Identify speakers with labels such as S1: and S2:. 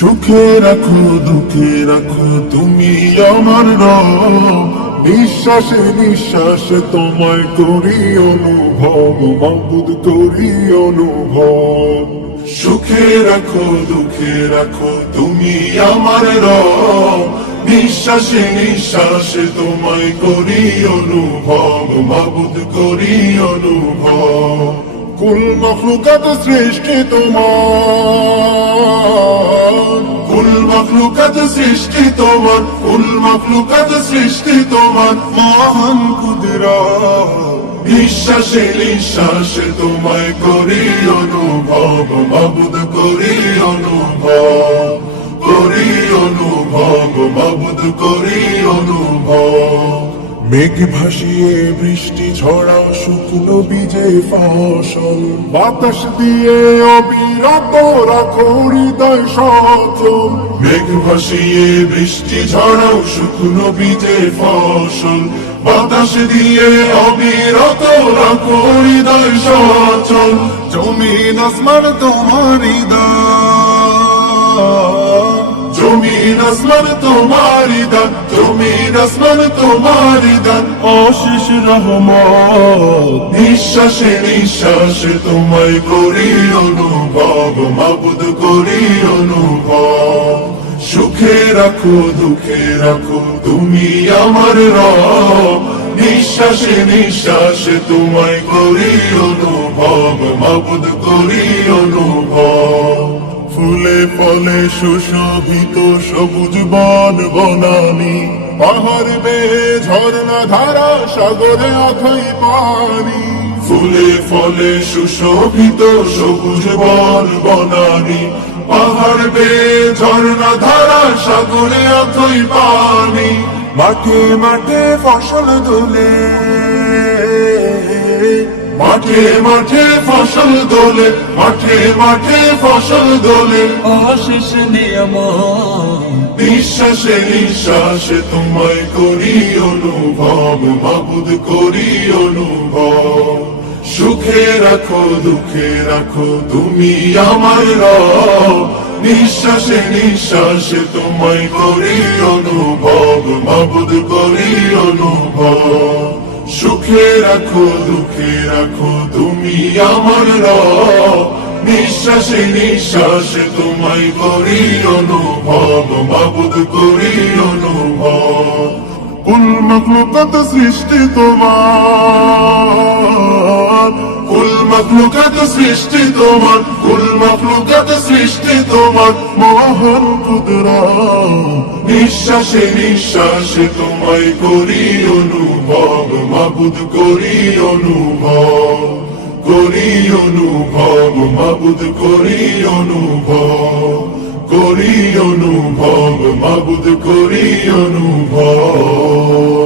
S1: সুখে রাখো, দুঃখে রাখো, তুমি আমার রব। নিঃশ্বাসে তোমায় করি, অনুভব, মাবুদ করি, অনুভব। সুখে রাখো, দুঃখে রাখো, তুমি আমার রব। নিঃশ্বাসে তোমায় করি, অনুভব, মাবুদ করি, অনুভব। কুল মখলুকাত সৃষ্টি তোমার কুল মখলুকাত সৃষ্টি তোমার কুল মখলুকাত সৃষ্টি তোমার মহান কুদরা। নিঃশ্বাসে নিঃশ্বাসে তোমায় করি অনুভব। মাবুদ করি অনুভব। করি অনুভব। মাবুদ করি অনুভব। মেঘ ভাসিয়ে বৃষ্টি ঝড়া শুকনো বীজে ফসল। বাতাস দিয়ে অবিরত রাখো হৃদয় সচল। মেঘ ভাসিয়ে বৃষ্টি ঝড়াও শুকনো বীজে ফসল। বাতাস দিয়ে অবিরত রাখো হৃদয় সচল। জমিন আসমান তোমার হৃদয়। আসমান তোমারি দান জমিন আসমান তোমারি দান। অশেষ রহমত নিঃশ্বাসে নিঃশ্বাসে তোমায় করি অনুভব মাবুদ করি অনুভব। সুখে রাখো দুঃখে রাখো তুমি আমার রব। নিঃশ্বাসে নিঃশ্বাসে তোমায় করি অনুভব মাবুদ করি অনুভব ফুলে সুশোভিত সবুজ বন বনানি। পাহাড় বেয়ে ঝর্ণা ধারা, সাগরে অথই পানি। ফুলে ফলে সুশোভিত সবুজ বন বনানি। পাহাড় বেয়ে ঝর্ণা ধারা, সাগরে অথই পানি। মাঠে মাঠে ফসল দোলে মাঠে মাঠে ফসল দোলে মাঠে মাঠে ফসল দোলে।
S2: অশেষ নিয়ামত।
S1: নিঃশ্বাসে নিঃশ্বাসে তোমায় করি অনুভব মাবুদ করি অনুভব। সুখে রাখো দুঃখে রাখো তুমি আমার রব। নিঃশ্বাসে নিঃশ্বাসে তোমায় করি অনুভব মাবুদ করি অনুভব। সুখে রাখো, দুঃখে রাখো, তুমি আমার নিঃশ্বাসে নিঃশ্বাসে তোমায় করি অনুভব, মাবুদ করি অনুভব। কুল মখলুকাত সৃষ্টি তোমার। কুল মখলুকাত সৃষ্টি তোমার, কুল মখলুকাত সৃষ্টি তোমার। মহান কুদরা, নিঃশ্বাসে নিঃশ্বাসে তোমায় করি অনুভব, মাবুদ করি অনুভব করি অনুভব, মাবুদ করি অনুভব করি অনুভব, মাবুদ করি অনুভব।